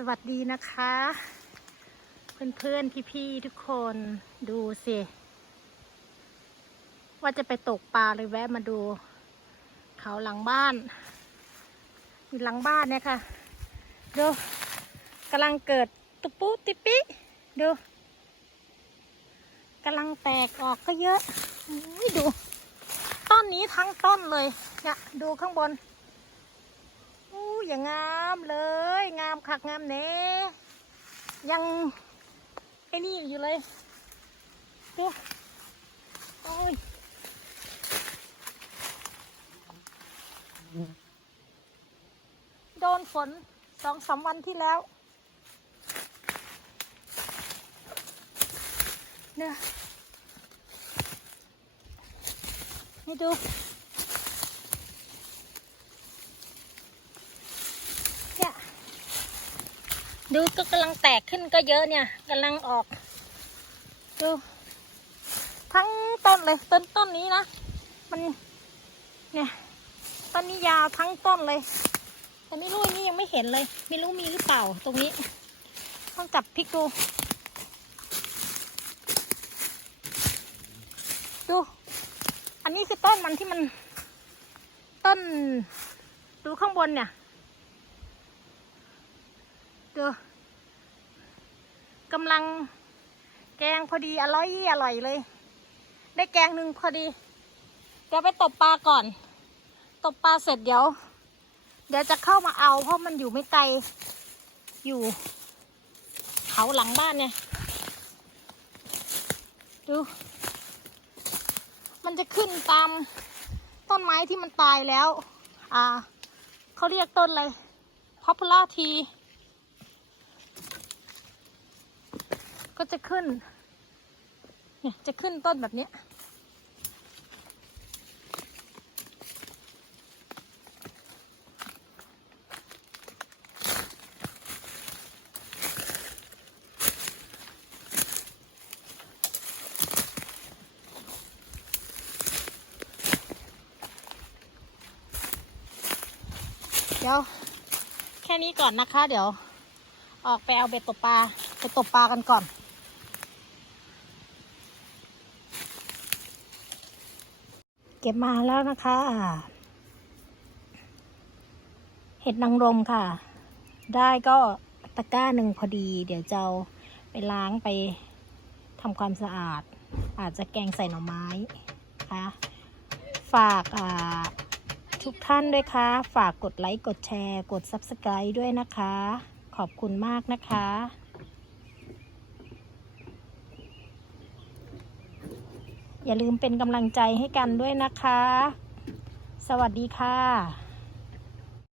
สวัสดีนะคะ เพื่อนๆพี่ๆทุกคนดูสิ ว่าจะไปตกปลาเลยแวะมาดู เขาหลังบ้านอยู่หลังบ้านเนี่ยค่ะ ดูกำลังเกิดตุปุติปิดูกำลังแตกออกก็เยอะอดู ต้นนี้ทั้งต้นเลยเนี่ยดูข้างบน อู้อย่างงามเลย งามคักงามเน่ยังไอ้นี่อยู่เลยดูโอ้ยโดนฝนสองสามวันที่แล้วเนี่ยให้ดู เนี่ย ดูก็กำลังแตกขึ้นก็เยอะเนี่ยกำลังออก ดู ทั้งต้นเลย ต้นต้นนี้นะ มัน เนี่ยต้นนี้ยาวทั้งต้นเลย แต่ไม่รู้อันนี้ยังไม่เห็นเลย ไม่รู้มีหรือเปล่าตรงนี้ ต้องจับพลิกดู ดู อันนี้คือต้นมันที่มัน ต้น ดูข้างบนเนี่ย ดู กำลัง แกงพอดีอร่อยอร่อยเลย ได้แกงหนึ่งพอดี เดี๋ยวไปตบปลาก่อน ตบปลาเสร็จเดี๋ยว เดี๋ยวจะเข้ามาเอาเพราะมันอยู่ไม่ไกล อยู่ เขาหลังบ้านเนี่ย ดู มันจะขึ้นตามต้นไม้ที่มันตายแล้ว อ่า เขาเรียกต้นอะไร popular tea ก็จะขึ้น เนี่ยจะขึ้นต้นแบบเนี้ยเดี๋ยวแค่นี้ก่อนนะคะ เดี๋ยวออกไปเอาเบ็ดตกปลาไปตกปลากันก่อน เก็บมาแล้วนะคะ เห็ดนางรมค่ะ ได้ก็ตะกร้าหนึ่งพอดี เดี๋ยวจะไปล้างไปทำความสะอาด อาจจะแกงใส่หน่อไม้ค่ะฝากทุกท่านด้วยค่ะ ฝากกดไลค์ กดแชร์ กด Subscribe ด้วยนะคะ ขอบคุณมากนะคะ อย่าลืมเป็นกำลังใจให้กันด้วยนะคะ สวัสดีค่ะ